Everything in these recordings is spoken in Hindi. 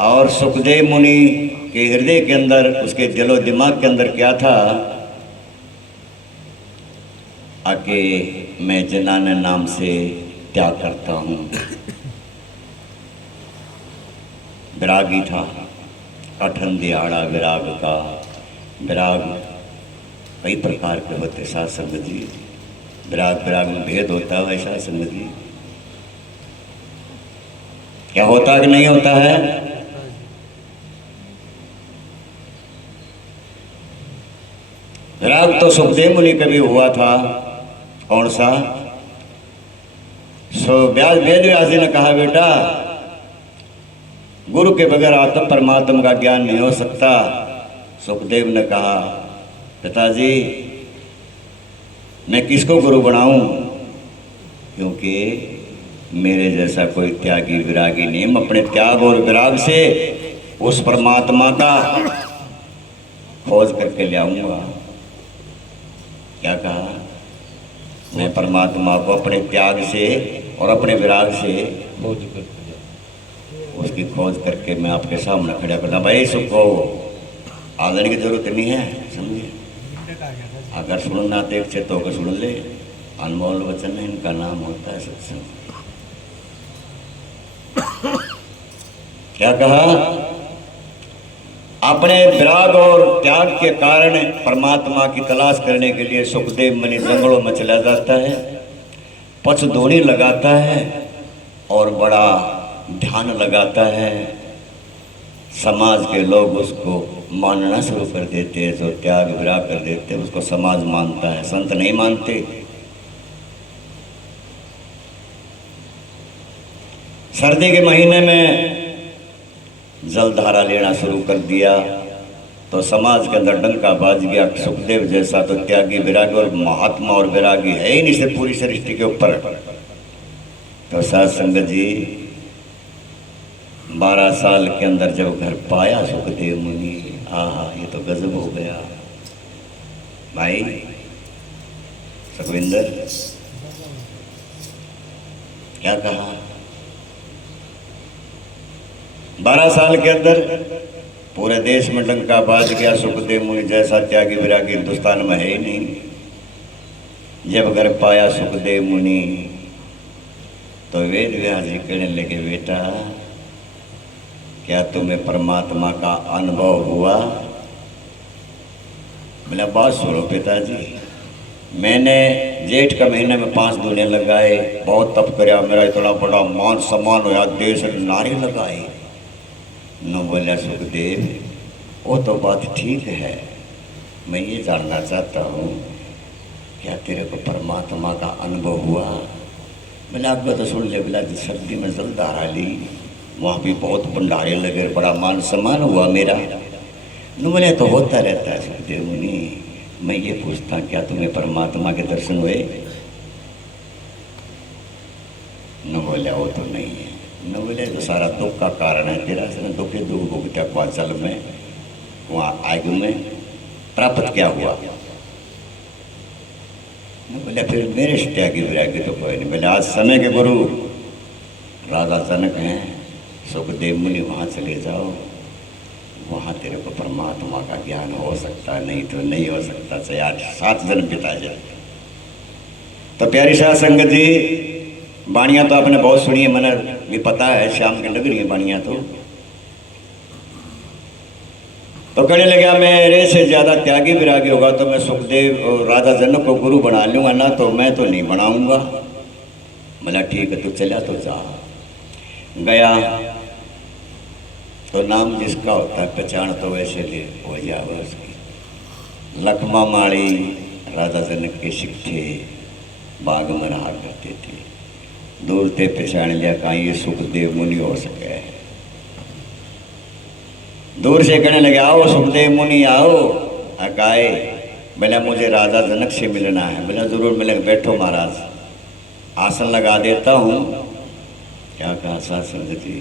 और सुखदेव मुनि के हृदय के अंदर, उसके दिलो दिमाग के अंदर क्या था, आके मैं जनान नाम से त्याग करता हूँ। विरागी था, कठिन दिहाड़ा विराग का। विराग कई प्रकार के होते साथ संगत जी। विराग में भेद होता है ऐसा संगत जी, क्या होता कि नहीं होता है? विराग तो सुखदेव मुनि कभी हुआ था। कौन सा? वेद व्यास जी ने कहा, बेटा गुरु के बगैर आत्म परमात्मा का ज्ञान नहीं हो सकता। सुखदेव ने कहा, पिताजी मैं किसको गुरु बनाऊं, क्योंकि मेरे जैसा कोई त्यागी विरागी नहीं। मैं अपने त्याग और विराग से उस परमात्मा का खोज करके ले आऊंगा। क्या कहा? मैं परमात्मा को अपने त्याग से और अपने विराग से उसकी खोज करके मैं आपके सामने खड़ा करता। भाई सुखो आदरण की जरूरत नहीं है, समझिए। अगर सुनना तो एक चित्त होकर सुन ले। अनमोल वचन है, इनका नाम होता है सत्संग। क्या कहा? अपने विराग और त्याग के कारण परमात्मा की तलाश करने के लिए सुखदेव मुनि जंगलों में चला जाता है, पचदोनी लगाता है और बड़ा ध्यान लगाता है। समाज के लोग उसको मानना शुरू कर देते हैं। जो त्याग विराग कर देते हैं उसको समाज मानता है, संत नहीं मानते। सर्दी के महीने में जलधारा लेना शुरू कर दिया तो समाज के अंदर डंका बाज गया। सुखदेव जैसा तो त्यागी विरागी और महात्मा और विरागी है ही नहीं से पूरी सृष्टि के ऊपर। तो साध संगत जी 12 साल के अंदर जब घर पाया सुखदेव मुनि, आहा ये तो गजब हो गया भाई। सुखविंदर क्या कहा? 12 साल के अंदर पूरे देश में डंका बाज गया। सुखदेव मुनि जैसा त्यागी विरागी हिंदुस्तान में है ही नहीं। जब घर पाया सुखदेव मुनि तो वेद व्यास जी कहने लगे, बेटा क्या तुम्हें परमात्मा का अनुभव हुआ? बोला, बात सुनो पिताजी, मैंने जेठ का महीने में 5 दूने लगाए, बहुत तप कराया, मेरा इतना बड़ा मान सम्मान होया, देश नारे लगाए। न बोला, सुखदेव वो तो बात ठीक है, मैं ये जानना चाहता हूँ क्या तेरे को परमात्मा का अनुभव हुआ? बोला, आपको तो सुन ले। बोला, सर्दी में जलधारा ली, वहाँ भी बहुत भंडारे लगे, बड़ा मान सम्मान हुआ मेरा। न बोले, तो होता रहता है सुखदेव मुनि, मैं ये पूछता क्या तुम्हें परमात्मा के दर्शन हुए? न बोले, वो तो नहीं है। न बोले, तो सारा दुख का कारण है तेरा, दुख ही दुख भुगत्या क्वांचल में, वहाँ आयु में प्राप्त क्या हुआ? न बोले, फिर मेरे से त्यागी विरागी तो कोई नहीं। बोले, आज समय के गुरु राजा जनक हैं, सुखदेव मुनि, वहाँ चले जाओ, वहाँ तेरे को परमात्मा का ज्ञान हो सकता है, नहीं तो नहीं हो सकता, चाहे 8-7 जन्म बिता जाए। तो प्यारी साध संगत जी, बाणियाँ तो आपने बहुत सुनी है, मैंने भी पता है, श्याम की नगरी है बाणियाँ। तो कहने लगा, मेरे से ज़्यादा त्यागी विरागी होगा तो मैं सुखदेव और राजा जनक को गुरु बना लूँगा ना, तो मैं तो नहीं बनाऊँगा। बोला, ठीक है, तू चला तो जा। गया तो नाम जिसका होता है पहचान तो वैसे ले हो जाए उसकी। लखमा माड़ी राजा जनक के सिख थे, बाग में रहा करते थे। दूर से पहचान लिया, कहीं ये सुखदेव मुनि हो सके। दूर से कहने लगे, आओ सुखदेव मुनि आओ। अकाए, बोला, मुझे राजा जनक से मिलना है। बोला, जरूर मिलेगा, बैठो महाराज, आसन लगा देता हूँ। क्या कहा साध संगत जी?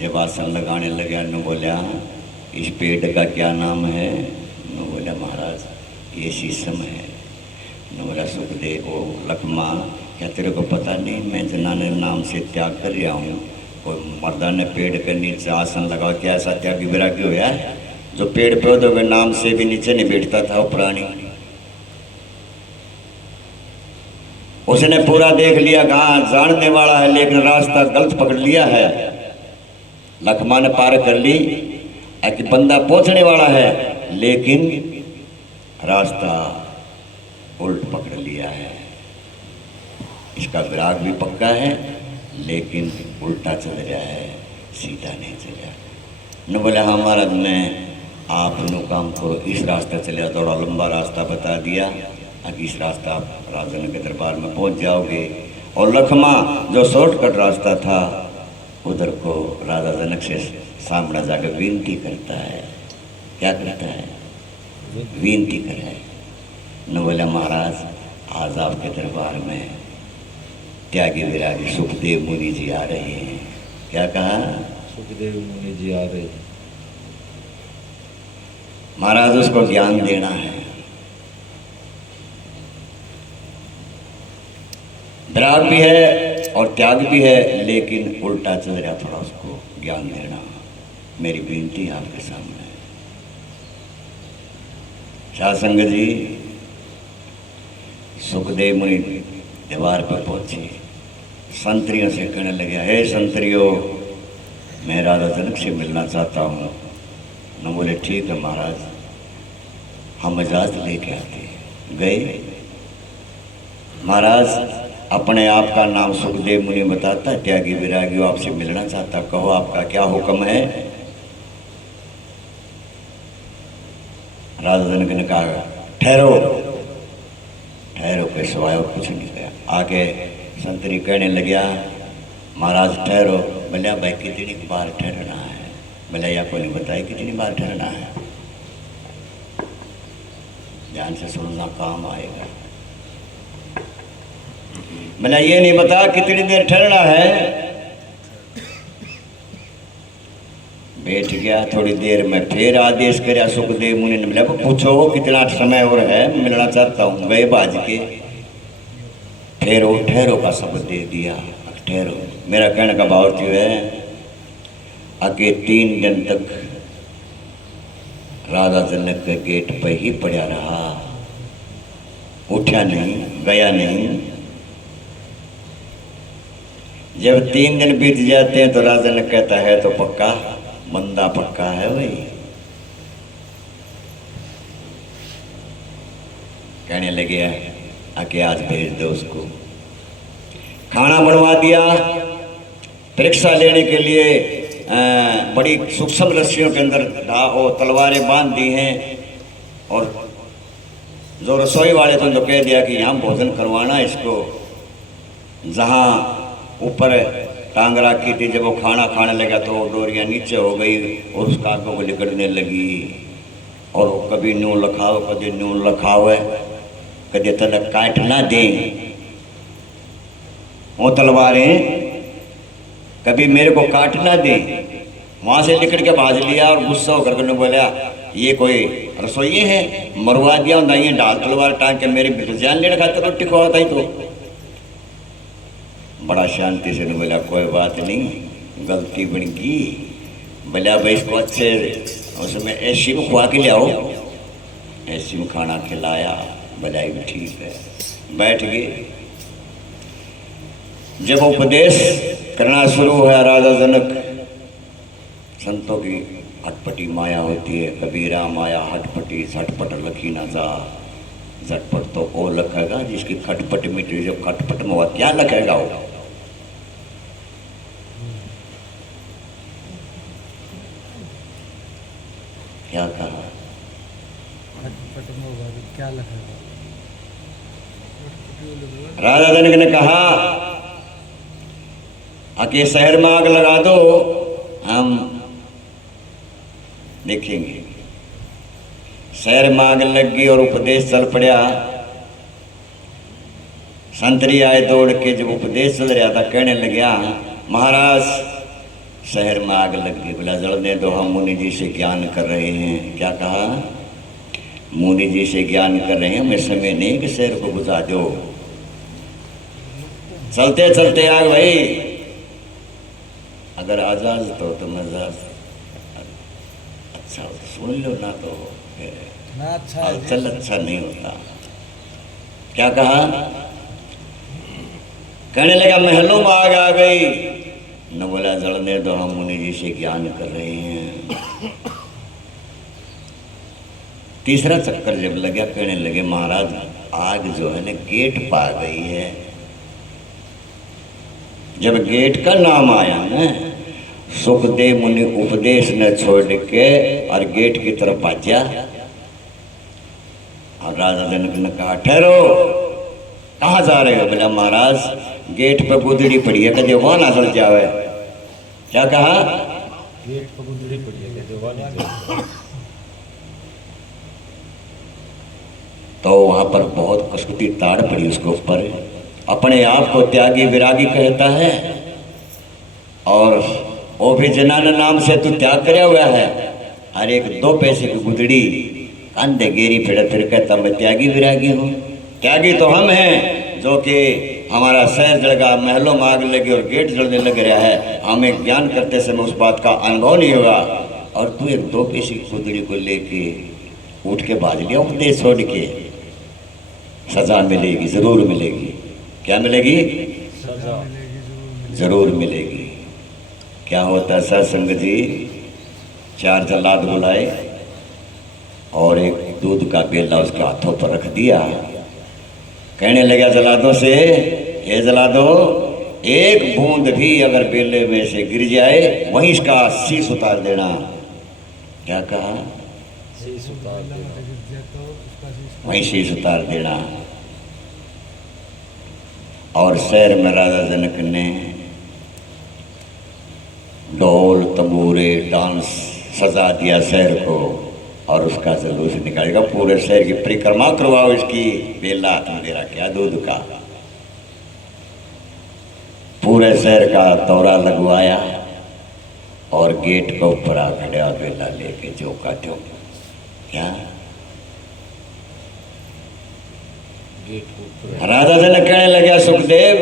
जब आसन लगाने लगा, न बोला, इस पेड़ का क्या नाम है? न बोला, महाराज ये शीशम है। न बोला, सुखदेव ओ लखमा, क्या तेरे को पता नहीं मैं जनाने नाम से त्याग कर रहा हूँ? कोई मर्दा ने पेड़ के नीचे आसन लगा के ऐसा त्यागी विरागी होया जो पेड़ पौधों के नाम से भी नीचे नहीं बैठता था वो प्राणी। उसने पूरा देख लिया कहाँ जानने वाला है, लेकिन रास्ता गलत पकड़ लिया है। लखमा ने पार कर ली कि बंदा पहुंचने वाला है, लेकिन रास्ता उल्ट पकड़ लिया है। इसका विराग भी पक्का है, लेकिन उल्टा चल रहा है, सीधा नहीं चला। न बोला हाँ महाराज मैं आप लोग काम करो, इस रास्ता चले, थोड़ा लंबा रास्ता बता दिया, अब इस रास्ता आप राजा के दरबार में पहुंच जाओगे। और लखमा जो शॉर्टकट रास्ता था उधर को राजा जनक से सामने जाकर विनती करता है। क्या करता है? विनती करे। न बोला महाराज आज आपके दरबार में त्यागी विरागी सुखदेव मुनि जी आ रहे हैं। क्या कहा? सुखदेव मुनि जी आ रहे हैं। महाराज उसको ज्ञान देना है। विराग भी है और त्याग भी है, लेकिन उल्टा चल रहा, थोड़ा उसको ज्ञान देना। मेरी विनती है आपके सामने। शासंग जी सुखदेव मुनि दीवार पर पहुंचे, संतरियों से कहने लगे, हे संतरियों मैं राजा जनक से मिलना चाहता हूँ। न बोले ठीक है महाराज, हम इजाज़त लेके आते। गए। महाराज अपने आप का नाम सुखदेव मुनि बताता, त्यागी विरागी आपसे मिलना चाहता, कहो आपका क्या हुक्म है। राजा जनक ने कहा ठहरो। ठहरो के सिवाय और कुछ नहीं कहा। आगे संतरी कहने लगा महाराज ठहरो। बोलिया भाई कितनी बार ठहरना है? बोलिया को नहीं बताया कितनी बार ठहरना है। ध्यान से सुनना काम आएगा। बोला ये नहीं बता कितनी देर ठहरना है। बैठ गया। थोड़ी देर में फिर आदेश कराया सुखदेव मुनि ने। बोला पूछो कितना समय और है, मिलना चाहता हूँ। गए बाज के फिर वो ठहरो का शब्द दे दिया। ठहरो मेरा कहने का भाव तो है आगे 3 दिन तक राजा जनक के गेट पर ही पड़ा रहा, उठा नहीं, गया नहीं। जब 3 दिन बीत जाते हैं तो राजा जनक कहता है तो पक्का, बंदा पक्का है भाई। कहने लगे आके आज भेज दो उसको। खाना बनवा दिया। परीक्षा लेने के लिए बड़ी सूक्ष्म रस्सियों के अंदर वो तलवारें बांध दी हैं। और जो रसोई वाले थे तो कह दिया कि यहाँ भोजन करवाना इसको। जहाँ ऊपर टांग रखी थी, जब वो खाना खाने लगा तो वो डोरियाँ नीचे हो गई और उसका आंखों को लिकड़ने लगी। और वो कभी नून लखाओ, कभी नून लखाओ, कभी तलक काट ना दें वो तलवारें, कभी मेरे को काट ना दें। वहाँ से लिकड़ के भाज लिया और गुस्सा होकर के बोला ये कोई रसोई है, मरवा दिया होता ये डाल तलवार टांग के मेरी जान लेने खाते रोटी को होता ही। तो बड़ा शांति से बोला कोई बात नहीं, गलती बन गई। बोला भाई इसको अच्छे उसमें ऐसी में खुआ के ले आओ। ऐसी में खाना खिलाया। बोला भी ठीक है। बैठ गए। जब उपदेश करना शुरू हुआ राजा जनक, संतों की हटपटी माया होती है। कबीरा माया हटपटी झटपट लखी ना जा। झटपट तो वो लखेगा जिसकी खटपट मिटी। जब खटपट में हुआ क्या लखेगा वो? क्या कहा? खटपट में होगा तो क्या लखेगा? राजा जनक ने कहा आके शहर में आग लगा दो, हम देखेंगे। शहर में आग लग गई और उपदेश चल पड़ा। संतरी आए दौड़ के। जब उपदेश चल रहा था कहने लगा महाराज शहर में आग लग गई। बोला जल्दी दो, हम मुनि जी से ज्ञान कर रहे हैं। क्या कहा? मुनि जी से ज्ञान कर रहे हैं, मैं समय नहीं कि शहर को बुझा दो। चलते चलते आग भाई अगर आजाद तो मजाज अच्छा हो तो सुन लो, ना तो फिर ना अच्छा है जी। चल अच्छा नहीं होता। क्या कहा? कहने लगा महलों में आग आ गई। न बोला जड़ने दो, हम मुनि जी से ज्ञान कर रहे हैं। तीसरा चक्कर जब लगा, कहने लगे महाराज आग जो है ना गेट पा गई है। जब गेट का नाम आया ना, सुखदेव मुनि उपदेश न छोड़ के और गेट की तरफ भाजा। और राजा जनक ने कहा ठहरो, कहाँ जा रहे हो? बोला महाराज गेट पे गुदड़ी पड़ी है, कदे वहां ना सड़ जावे। क्या कहा? गेट पर गुदड़ी पड़ी है, कदे वहां ना सड़। तो वहां पर बहुत कसुती ताड़ पड़ी उसके ऊपर। अपने आप को त्यागी विरागी कहता है, और वो भी जनाना नाम से तू त्याग करया हुआ है। हर एक 2 पैसे की गुदड़ी कंधे गेरी फिर कहता मैं त्यागी विरागी हूँ। त्यागी तो हम हैं जो कि हमारा शहर जल गया, महलों में आग लगी और गेट जलने लग रहा है, हमें ज्ञान करते समय उस बात का अनुभव नहीं होगा। और तू एक 2 पैसे की गुदड़ी को लेके उठ के भाग लिया उपदेश छोड़ के। सजा मिलेगी, जरूर मिलेगी। क्या मिलेगी? सजा जरूर मिलेगी। क्या होता है सत्संग जी? 4 जल्लाद बुलाए और एक दूध का बेला उसके हाथों पर रख दिया। कहने लगा जल्लादों से, हे जल्लादो, एक बूंद भी अगर बेले में से गिर जाए वहीं इसका शीश उतार देना। क्या कहा? शीश उतार बेला देना। में गिर जाए तो उसका शीश वहीं शीश उतार देना। और शहर में राजा जनक ने ढोल तंबूरे डांस सजा दिया शहर को, और उसका जुलूस निकालेगा। पूरे शहर की परिक्रमा करवाओ, इसकी बेला हाथ में दे रहा क्या दूध का। पूरे शहर का दौरा लगवाया और गेट के ऊपर आ खड़ा बेला लेके जो का त्यों। क्या? गेट के ऊपर राजा जनक कहने लगा सुखदेव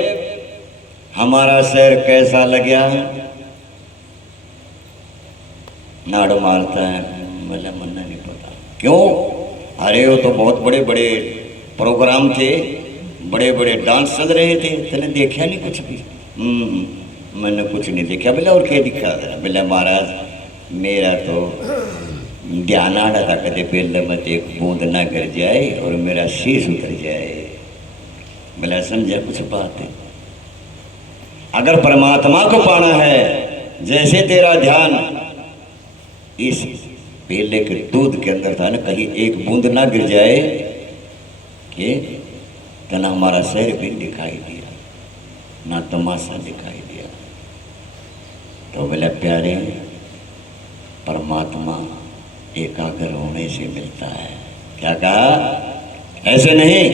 हमारा शहर कैसा लगा? नाड़ मारता है, मतलब मन नहीं पता क्यों। अरे वो तो बहुत बड़े बड़े प्रोग्राम थे, बड़े बड़े डांस चल रहे थे, तूने देखा नहीं कुछ भी? मैंने कुछ नहीं देखा। बोले और क्या दिखा? बोले महाराज मेरा तो ध्यान आ रहा था कदे बेल मत एक बूंद ना गिर जाए और मेरा शीश उतर जाए। बोला समझा कुछ बात है? अगर परमात्मा को पाना है, जैसे तेरा ध्यान इस बेले के दूध के अंदर था ना, कहीं एक बूंद ना गिर जाए कि तो ना हमारा शहर भी दिखाई दिया, ना तमाशा दिखाई दिया। तो बोले प्यारे परमात्मा एकाग्र होने से मिलता है। क्या कहा? ऐसे नहीं।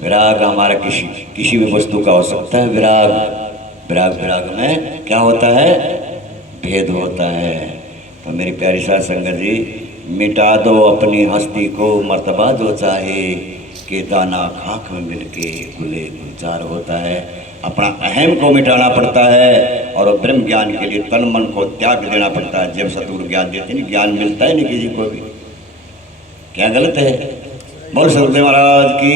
विराग हमारा किसी भी वस्तु का हो सकता है। विराग विराग विराग में क्या होता है? भेद होता है। तो मेरी प्यारी साथ संगत जी, मिटा दो अपनी हस्ती को मर्तबा जो चाहे, के दाना खाक में मिलके गुले गुलजार होता है। अपना अहम को मिटाना पड़ता है और ब्रह्म ज्ञान के लिए तन मन को त्याग देना पड़ता है। जब सतगुरु ज्ञान देते नहीं, ज्ञान मिलता है नहीं किसी को भी। क्या गलत है? बोल सतगुरु महाराज की